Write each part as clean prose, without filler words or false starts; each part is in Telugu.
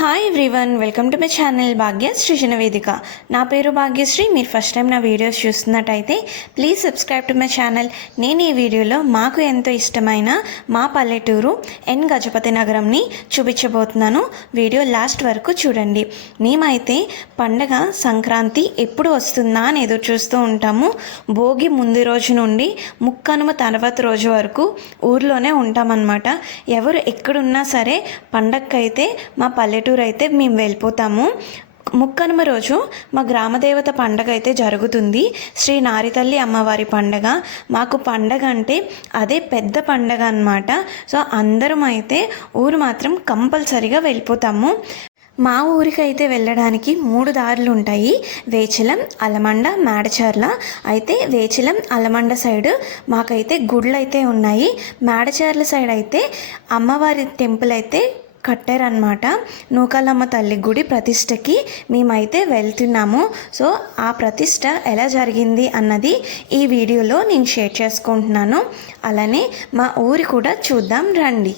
Hi everyone, welcome to my channel Bhagya Srujana Vedika. నా పేరు భాగ్యశ్రీ. మీరు ఫస్ట్ టైం నా వీడియోస్ చూస్తున్నట్టయితే please subscribe to my channel. నేను ఈ వీడియోలో మాకు ఎంతో ఇష్టమైన మా పల్లెటూరు ఎన్ గజపతి నగరంని చూపించబోతున్నాను. వీడియో లాస్ట్ వరకు చూడండి. మేమైతే పండగ సంక్రాంతి ఎప్పుడు వస్తుందా అని ఎదురు చూస్తూ ఉంటాము. భోగి ముందు రోజు నుండి ముక్కనుమ తర్వాత రోజు వరకు ఊర్లోనే ఉంటామన్నమాట. ఎవరు ఎక్కడున్నా సరే పండగకైతే మా పల్లెటూరు అయితే మేము వెళ్ళిపోతాము. ముక్కనుమ రోజు మా గ్రామదేవత పండగ అయితే జరుగుతుంది. శ్రీ నారితల్లి అమ్మవారి పండగ. మాకు పండగ అంటే అదే పెద్ద పండగ అన్నమాట. సో అందరం అయితే ఊరు మాత్రం కంపల్సరీగా వెళ్ళిపోతాము. మా ఊరికైతే వెళ్ళడానికి 3 దారులు ఉంటాయి. వేచలం, అలమండ, మేడచర్ల. అయితే వేచలం, అలమండ సైడ్ మాకైతే గుళ్ళు అయితే ఉన్నాయి. మేడచర్ల సైడ్ అయితే అమ్మవారి టెంపుల్ అయితే కట్టారనమాట. నూకాలమ్మ తల్లి గుడి ప్రతిష్టకి మేమైతే వెళ్తున్నాము. సో ఆ ప్రతిష్ట ఎలా జరిగింది అన్నది ఈ వీడియోలో నేను షేర్ చేసుకుంటున్నాను. అలానే మా ఊరి కూడా చూద్దాం రండి.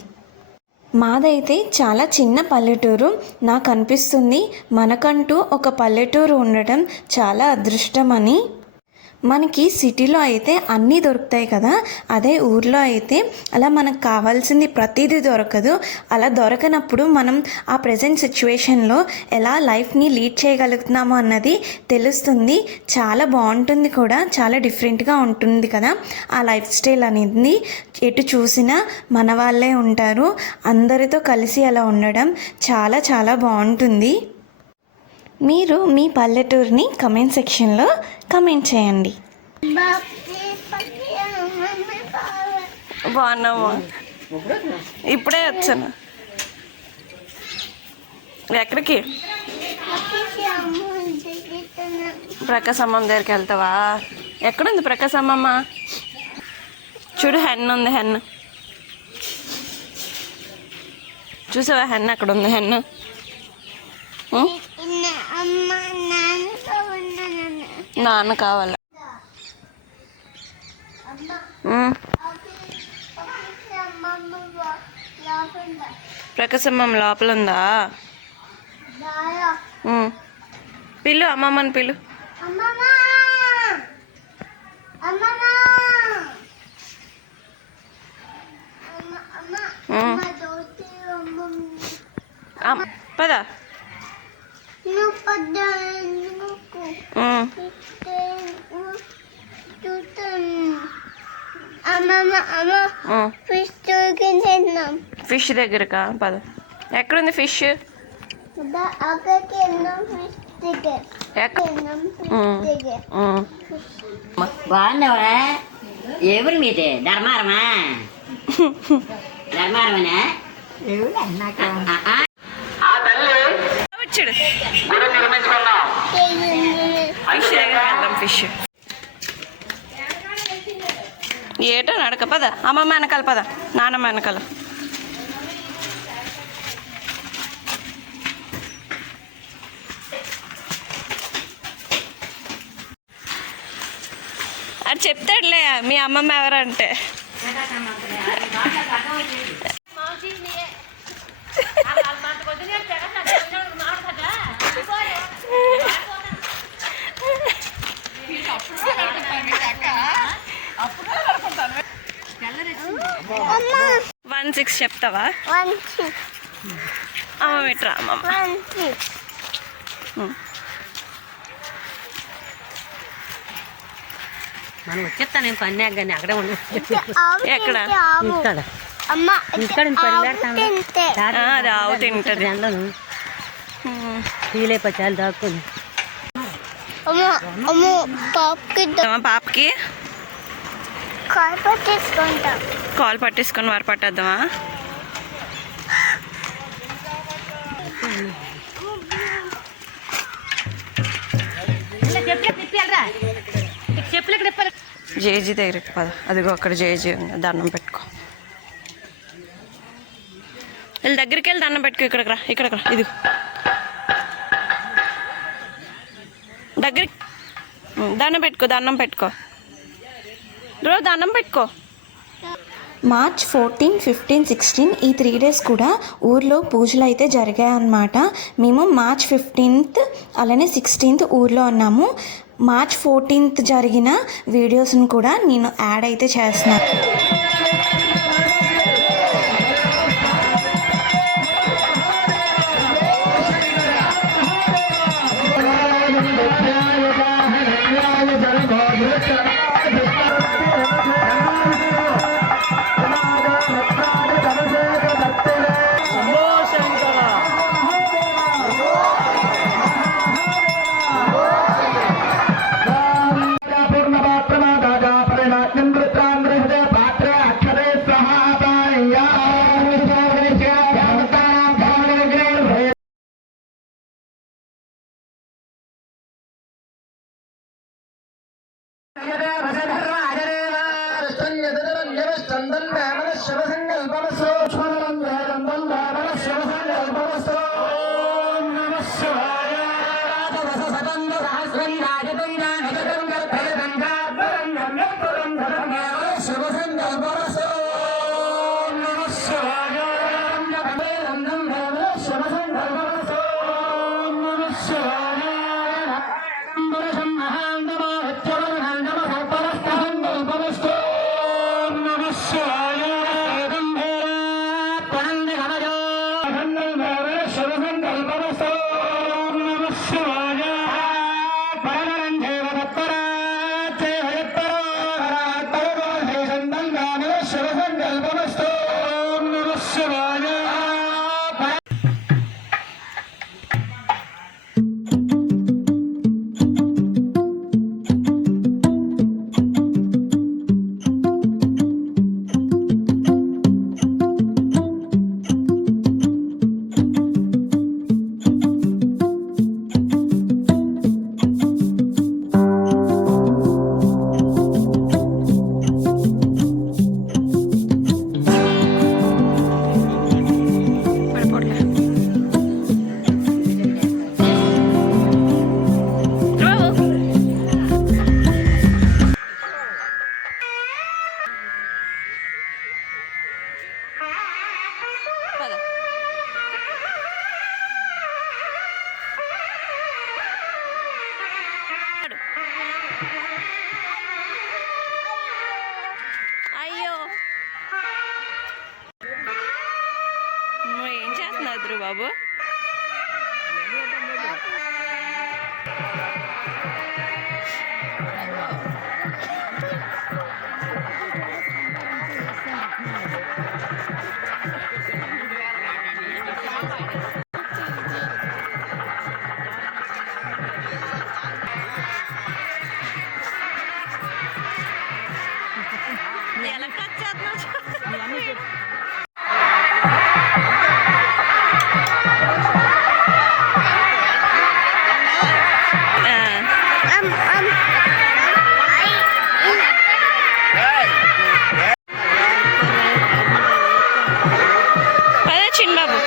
మాదైతే చాలా చిన్న పల్లెటూరు. నాకు అనిపిస్తుంది మనకంటూ ఒక పల్లెటూరు ఉండటం చాలా అదృష్టమని. మనకి సిటీలో అయితే అన్నీ దొరుకుతాయి కదా, అదే ఊర్లో అయితే అలా మనకు కావాల్సింది ప్రతిదీ దొరకదు. అలా దొరకనప్పుడు మనం ఆ ప్రజెంట్ సిచ్యువేషన్లో ఎలా లైఫ్ని లీడ్ చేయగలుగుతున్నామో అన్నది తెలుస్తుంది. చాలా బాగుంటుంది కూడా, చాలా డిఫరెంట్గా ఉంటుంది కదా ఆ లైఫ్ స్టైల్ అనేది. ఎటు చూసినా మన వాళ్ళే ఉంటారు. అందరితో కలిసి అలా ఉండడం చాలా చాలా బాగుంటుంది. మీరు మీ పల్లెటూరుని కమెంట్ సెక్షన్లో కమెంట్ చేయండి. బాగున్నాము, ఇప్పుడే వచ్చాను. ఎక్కడికి? ప్రకాశమ్మమ్మ దగ్గరికి వెళ్తావా? ఎక్కడుంది ప్రకాశమ్మమ్మ? చూడు, హెన్ ఉంది. హెన్ చూసావా? హెన్ అక్కడ ఉంది. హెన్ నాన్న కావాలా? ప్రకాశమ్మమ్మ లోపల ఉందా? పిలు, అమ్మమ్మని పిలు. పదా ఫిష్ దగ్గరకా? పద. ఎక్కడుంది ఫిష్? బాగున్నావా? ఎవరు మీదే? ధర్మారమా? ధర్మారమనే వచ్చాడు. ఫిష్ దగ్గరికి వెళ్దాం. ఫిష్ ఏటో నడక. పద, అమ్మమ్మ వెనకాల. పద, నాన్నమ్మ వెనకాల. అది చెప్తాడులే మీ అమ్మమ్మ ఎవరంటే. వన్ 6 చెప్తావా? అమ్మ పెట్టరా. అమ్మమ్మ మనం వచ్చేస్తాను. నేను పని కానీ అక్కడే ఉండు. ఎక్కడ? అది ఆవు తింటది. ఫీలైపోయి దాక్కుని పాపకి కాల్ పట్టేసుకొని వారు పట్టేద్దామా? జేజీ దగ్గరికి పద. అదిగో అక్కడ జేజీ ఉంది. దండం పెట్టుకో. వీళ్ళ దగ్గరికి వెళ్ళి దండం పెట్టుకో. ఇక్కడికి రా, ఇక్కడికి రా. ఇది దగ్గరికి దండం పెట్టుకో. దండం పెట్టుకో. రోజు దండం పెట్టుకో. మార్చ్ 14, 15, 16 ఈ 3 days కూడా ఊర్లో పూజలు అయితే జరిగాయన్నమాట. మేము మార్చ్ 15th అలానే 16th ఊర్లో ఉన్నాము. మార్చ్ 14th జరిగిన వీడియోస్ని కూడా నేను యాడ్ అయితే చేస్తున్నాను. అయ్యో ఏం చేస్తున్నారు బాబు? ఎలా కట్ చేస్తున్నావు? పద చిన్న బాబు.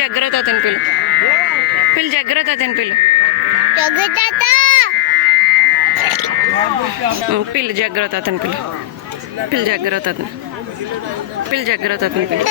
జాగ్రత్త తినిపిలు పిల్లి జాగ్రత్త తినిపిలు పిల్లి జాగ్రత్త తినిపిలు పిల్లి జాగ్రత్త పిల్లి జాగ్రత్త తినిపిలు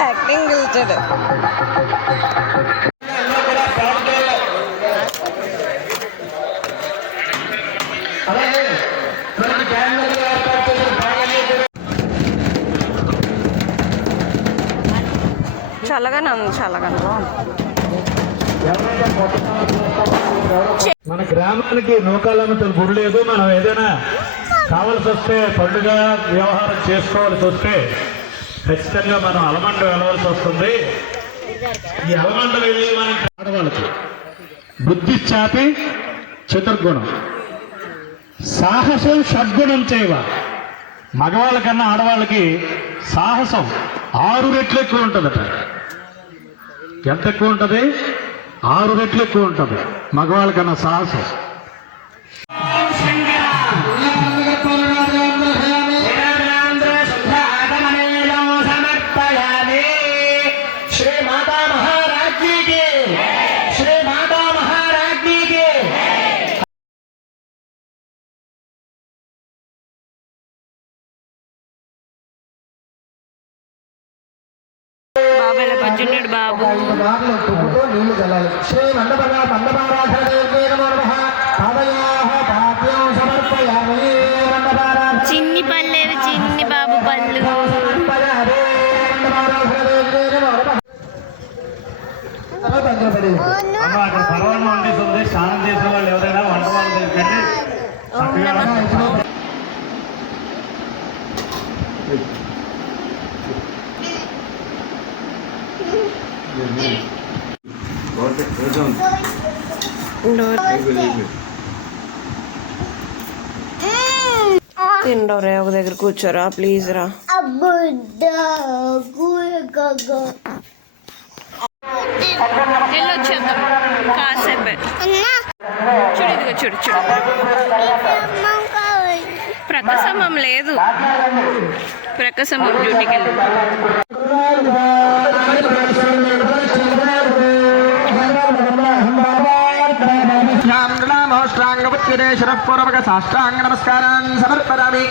యాక్టింగ్ అలాగే ప్రతి క్యాండిడేట్ ఏర్పాటు చేసిన పాలనీయ చల్లగానే ఉంది, చల్లగానే మన గ్రామానికి నూకాలమ్మతలు గుడి లేదు. మనం ఏదైనా కావాల్సి వస్తే పండుగ వ్యవహారం చేసుకోవాల్సి వస్తే ఖచ్చితంగా మనం అలమండ వెళ్ళవలసి వస్తుంది. ఈ అలమండ వెళ్ళి మనకి ఆడవాళ్ళకి బుద్ధి చాపి చతుర్గుణం, సాహసం షడ్గుణం చేయవ. మగవాళ్ళ కన్నా ఆడవాళ్ళకి సాహసం 6 రెట్లు ఎక్కువ ఉంటుందట. ఎంత ఎక్కువ ఉంటుంది? 6 రెట్లు ఎక్కువ ఉంటుంది మగవాళ్ళ కన్నా సాహసం. బాబు ఇలా పచ్చున్నాడు బాబు. నీళ్లు చల్లాలి. శ్రీ చిన్ని పల్లెవి, చిన్ని బాబు పళ్ళు. అక్కడ పర్వాలు వండిస్తుంది. స్నానం చేసే వాళ్ళు ఎవరైనా వంట వాళ్ళు తెలిపండి. తిండోరే, ఒక దగ్గర కూర్చోరా ప్లీజ్ రా. వెళ్ళొచ్చేద్దాం కాసేపే. చూడు ఇదిగో, చూడు చూడు, ప్రకాశమం లేదు, ప్రకాశమం డ్యూటీకి వెళ్ళి. పూర్వక సాష్టాంగ నమస్కారాన్ని సమర్పయామి.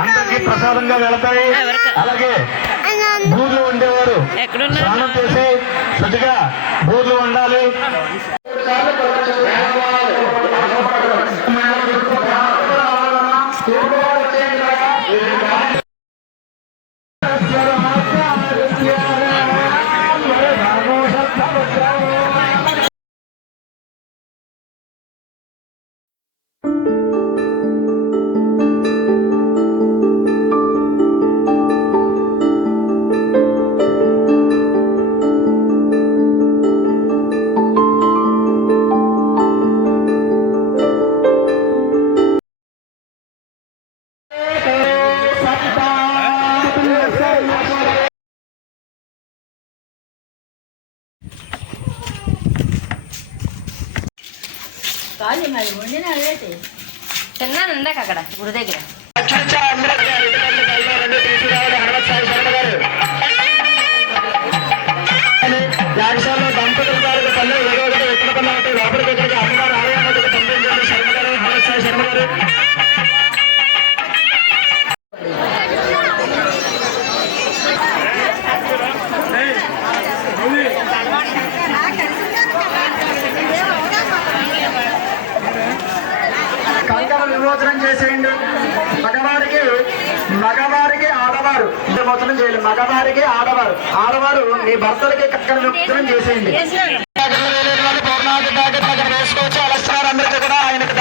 అందరికీ ప్రసాదంగా వెళతాయి. అలాగే బూర్లు ఉండేవారు స్నానం చేసి శుద్ధిగా బూర్లు ఉండాలి. తిన్నాను ఇందాక అక్కడ గుడి దగ్గర. దంపతుల గారికి పల్లె ఏదో ఎక్కడ లోపలికి దగ్గరికి అమ్మగారు ఆలయానికి పంపించండి. శర్మ గారు, హరసాయి శర్మ గారు. కంకణ విమోచనం చేసేయండి. మగవారికి ఆడవారు విమోచనం చేయండి. మగవారికి ఆడవారు, ఆడవారు మీ భర్తలకి కంకణ విమోచనం చేసేయండి. వేసుకోవచ్చు. అలస్తారు అందరికీ కూడా. ఆయనకి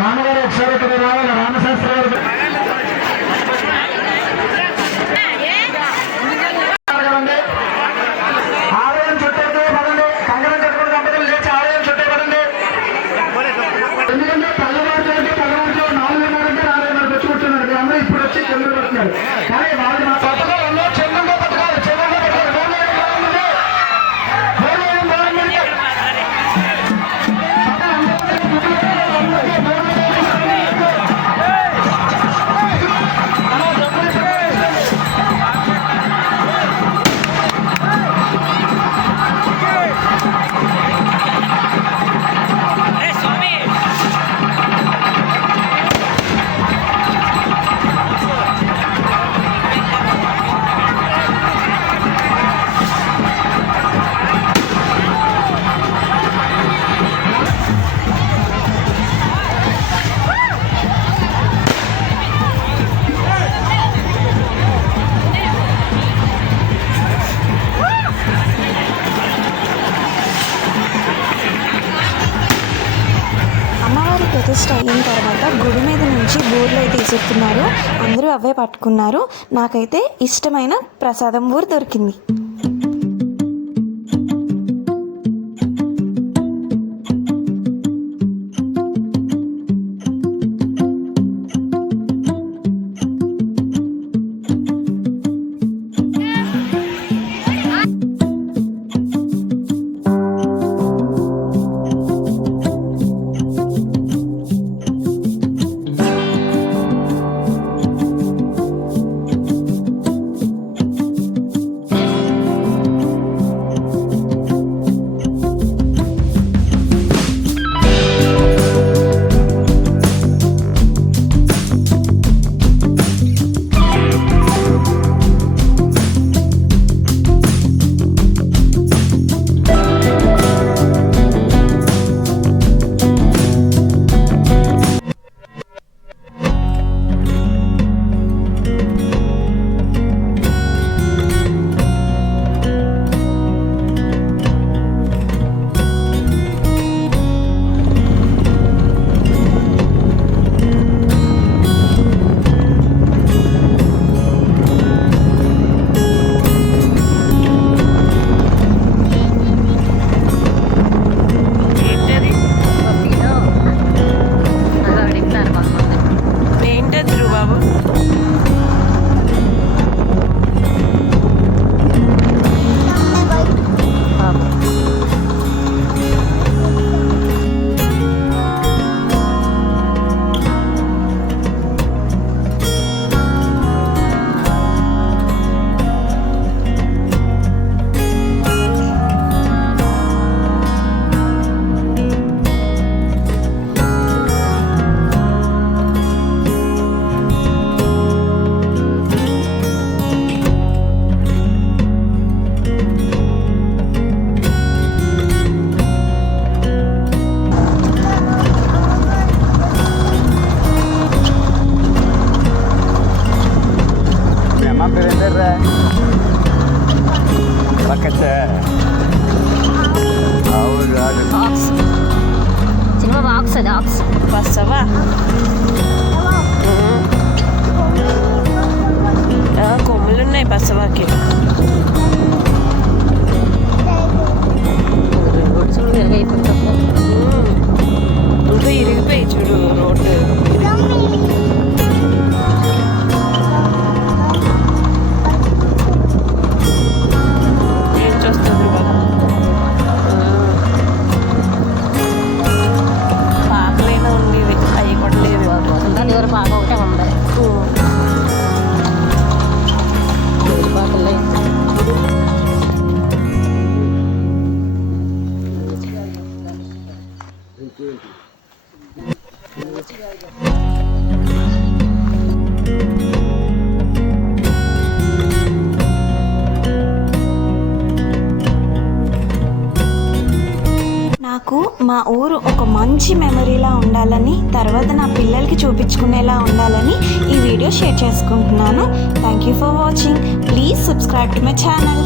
నాన్నగారు ఒకసారి ఇక్కడ రావాలి. రామశాస్త్రి గారు ఆలయం చుట్టూ పదండి. కంకణం కట్టుకుని దంపతులు చేసి ఆలయం చుట్టూ పదండి. ఎందుకంటే తెల్లవారుజామున 4:30 వచ్చి కూర్చున్నారు. అందరూ ఇప్పుడు వచ్చి చెల్లు పడుతున్నారు. కానీ వాళ్ళు మా పథకాలు చెల్లుగా పథకాలు చెల్లుగా పథకాలు ఊర్లో అయితే ఇస్తున్నారు. అందరూ అవే పట్టుకున్నారు. నాకైతే ఇష్టమైన ప్రసాదం ఊరు దొరికింది. సినిమా బాక్స్ అది బాక్స్ వస్తావా? కొమ్ములున్నాయి బసవాకి. చూడు ఇంకా ఇరిగిపోయి చూడు రోడ్డు. ఏం చూస్తుంది బాబు? పాకలైనా ఉండేవి, అవి కూడా లేవు. దాని ఎవరు బాగా ఒకటే ఉంది పాకలే. నాకు మా ఊరు ఒక మంచి మెమరీలా ఉండాలని, తర్వాత నా పిల్లలకి చూపించుకునేలా ఉండాలని ఈ వీడియో షేర్ చేసుకుంటున్నాను. Thank you for watching. Please subscribe to my channel.